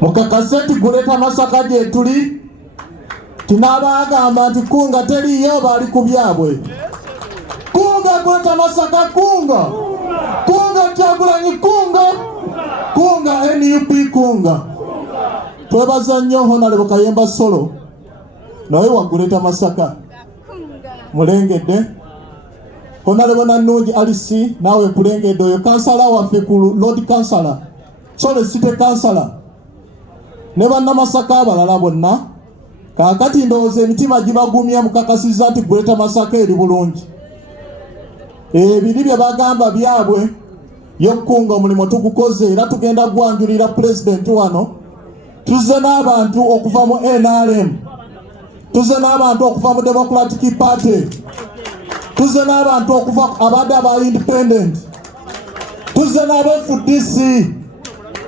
mukakaseti Guleta Masaka gye tuli tinabagamba nti kunga teriyo bali ku byabwe. Kunga Guleta Masaka kunga Kyagulanyi kunga NUP kunga. Twebaza nnyo Honorable Kayemba Solo nawe wa Guleta Masaka mulengedde. Honorable Nanungi Alice nawe kulengedde oyo kansala waffe ku Lord Kansala Solo City Kansala ne bannamasaka abalala bonna. Kakati ndowooza emitima gibagumya mukakasiza nti Guleta Masaka eri bulungi. Ebiri bye bagamba byabwe yokunga omulimu tugukoze era tugenda gwanjulira president wano. Tuzze n'abantu okuva mu NRM, tuzze n'abantu okuva mu Democratic Party, tuzze n'abantu okuva abadde aba independent, tuzze n'aba-FDC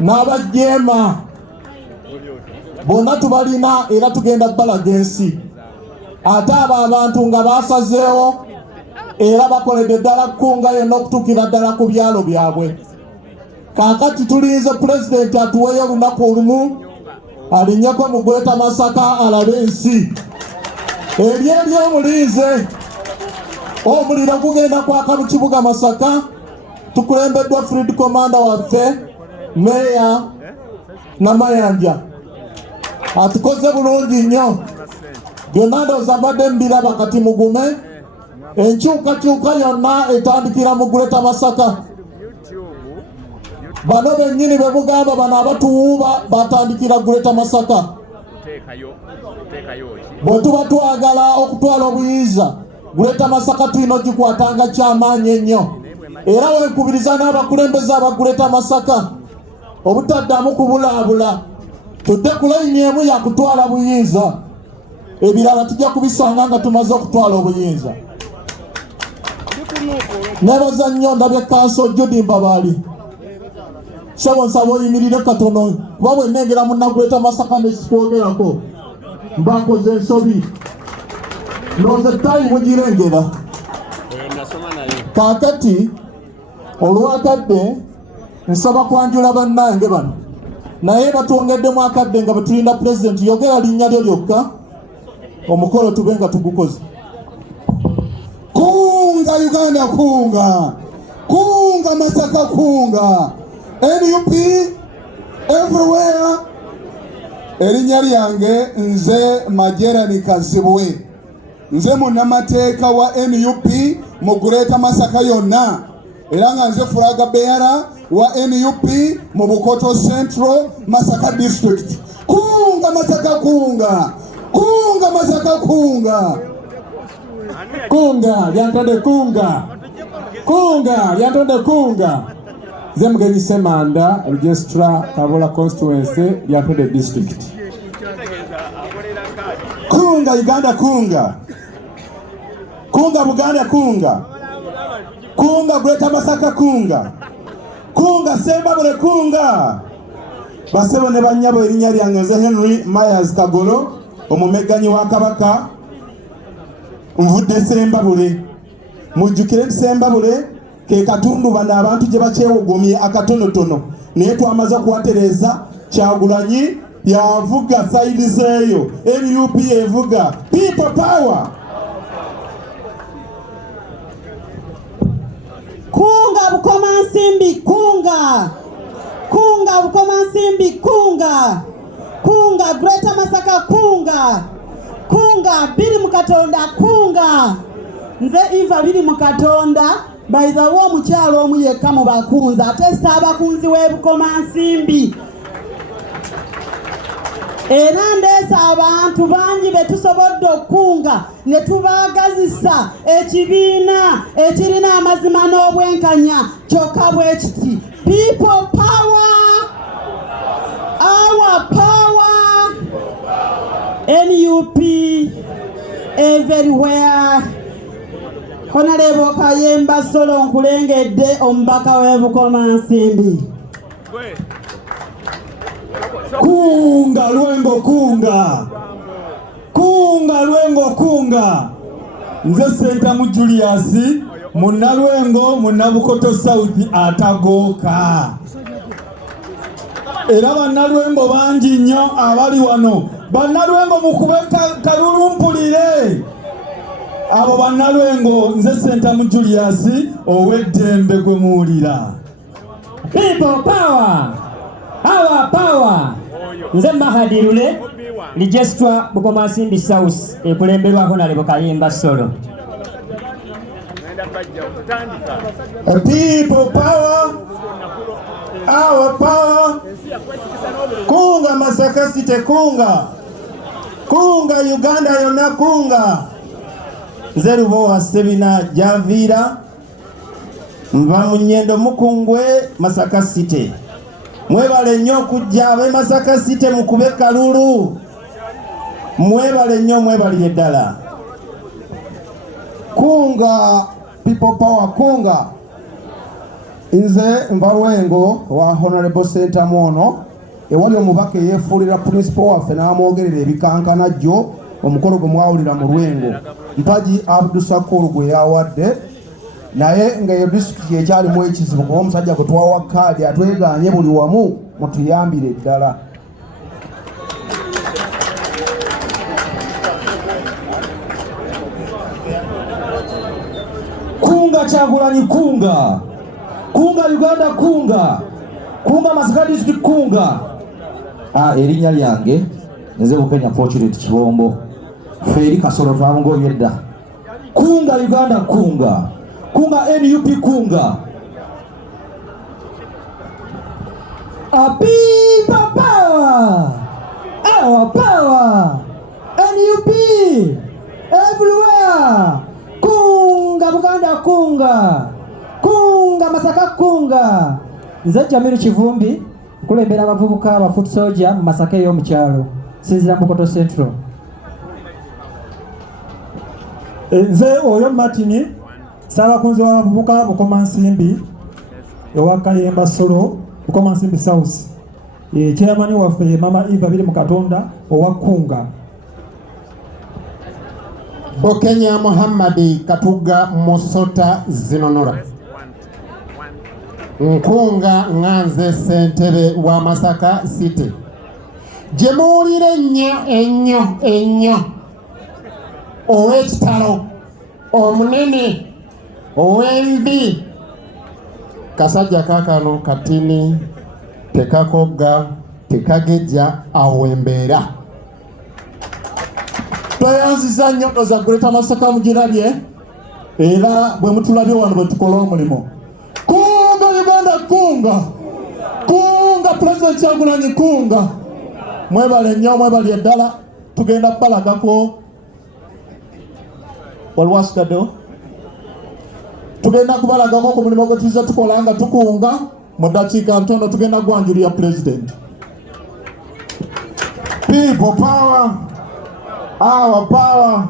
n'abajema bonna tubalina era tugenda balaga ensi. Ate abo abantu nga basazeewo era bakoledde ddala kunga yonna okutuukira ddala ku byalo byabwe. Kaakati tulinze president atuweeyo olunaku olumu alinnyeko mu Guleta Masaka alabe ensi. Eryeri omulinze omuliro gugenda kwaka mu kibuga Masaka. Tukulembeddwa Field Commander waffe Meya Namayanja atukoze bulungi nnyo. Byonna ndowooza mbadde mbiraba kati mugume. Enkyukakyuka yonna etandikira mu Guleta Masaka. Bano bennyini be bugamba bano abatuwuuba batandikira Guleta Masaka. Bwe tuba twagala okutwala obuyinza Guleta Masaka tulina ogikwatanga kyamaanyi ennyo. Era wenkubiriza n'abakulembeze aba Guleta Masaka obutaddamu kubulaabula. Tudde ku layini emu ya kutwala buyinza, ebirala tujja kubisanga nga tumaze okutwala obuyinza. Nebaza nnyo ndabye Kanso Judy Mbabaali. Sebo nsaba oyimirire katono kuba bwe nnengera munna Guleta Masaka nekikwogerako mbakoze ensobi. Ndowooza ttayi mugirengera. Kaakati olwakadde nsaba kwanjula bannange bano naye batwongeddemu akadde nga betulinda president yogera linnya lyo lyokka omukolo tube nga tugukoze. Kunga Uganda kunga Masaka kunga NUP everywhere. Erinnya lyange nze Majerani Kazibwe, nze munnamateeka wa NUP mu Guleta Masaka yonna era nga nze fulaga bearer wa NUP mu Bukoto Central Masaka District. Kunga Masaka kunga Masaka kunga lyantonde kunga. Nze Mugenyi Semanda Registrar Kabola Constituency lyantonde District. Kunga Uganda kunga Buganda kunga Guleta Masaka kunga Sembabule kunga. Basebo ne bannyabo erinnya lyange nze Henry Myers Kagolo omumegganyi wa Kabaka nvudde Sembabule. Mujjukire Sembabule ke katundu bano abantu gye bakyewogomye akatonotono naye twamaze kuwatereza Kyagulanyi yavuga sayidi zeeyo NUP evuga people power. Kunga Bukomansimbi kunga Bukomansimbi kunga Guleta Masaka kunga biri mukatonda kunga. Nze Eva biri mukatonda by the way omukyalo omu yekka mu bakunzi ate Ssaabakunzi w'e Bukomansimbi. Era ndeesa abantu bangi be tusobodde okunga ne tubaagazisa ekibiina ekirina amazima n'obwenkanya kyokka bwe kiti people power, our power, NUP everywhere. Honorable Kayemba Solo nkulengedde omubaka w'e Bukomansimbi. Kunga Lwengo kunga. Nze Sentamu Julius Munnalwengo Munnabukoto South atagooka. era bannalwengo bangi nnyo abali wano. Bannalwengo mukube kalulu mpulire. Abo bannalwengo nze Sentamu Julius ow'eddembe gwe muwulira. People power! Our power! Nze Mahadi Lule, Lijesitwa Bukomansimbi South, ekulemberwako na Lebo Kayimba Solo. People power! Our power! Kunga Masaka City kunga! Kunga Uganda yonna kunga! Nze Lubowa Sebina Javira nva mu Nnyendo Mukungwe Masaka City. Mwebale nnyo okujja ab'e Masaka City mukube kalulu. Mwebale nnyo mwebalire ddala. Kunga people power kunga. Nze nva Lwengo wa Honorable Sentamu ono ewali omubaka yeefuulira principal waffe n'amwogerera ebikankana jjo omukolo gwe mwawulira mu Lwengo. Mpaji Abdusakur gwe yawadde naye nga eyo disitulikiti ekyalimu ekizibu kuba omusajja gwe twawa kaadi atweganye buli wamu mutuyambire ddala. Kunga Kyagulanyi kunga! Kunga Uganda kunga! Kunga Masaka District kunga! Erinnya lyange nze Bukenya Fortunate Kibombo. Feri Kasolo twamugobye dda. Kunga Uganda kunga! Kunga NUP kunga! People power! Our power! NUP! Everywhere! Kunga Buganda kunga! Kunga Masaka kunga! Nze Jamiru Kivumbi, nkulembera abavubuka aba foot soldier mu Masaka ey'omukyalo. Sinzira Bukoto Central. Nze oyo Martin, Ssaabakunzi w'abavubuka Bukomansimbi ewa Kayemba Solo, Bukomansimbi South. Chairman waffe Mama Eva Biri Mukatonda owa Kunga. Bukenya Muhammadi Katuga Musota Zinonora. Nkunga Nganze Ssentebe wa Masaka City. Gye muwulire ennyo ow'ekitalo omunene ow'envi kasajja kaakano katini tekakogga tekagejja awembeera. Tweyanziza nnyo za Greater Masaka mugirabye era bwe mutulabye wano bwe tukola omulimu. Kunga Uganda kunga! Kunga President Kyagulanyi kunga! Mwebale nnyo mwebalye ddala tugenda balagako walwasikaddewo. Tugenda kubalagako ku mulimu gwe tuzze tukola nga tukunga mu ddakiika ntono tugenda gwanjulira President. People power! Our power!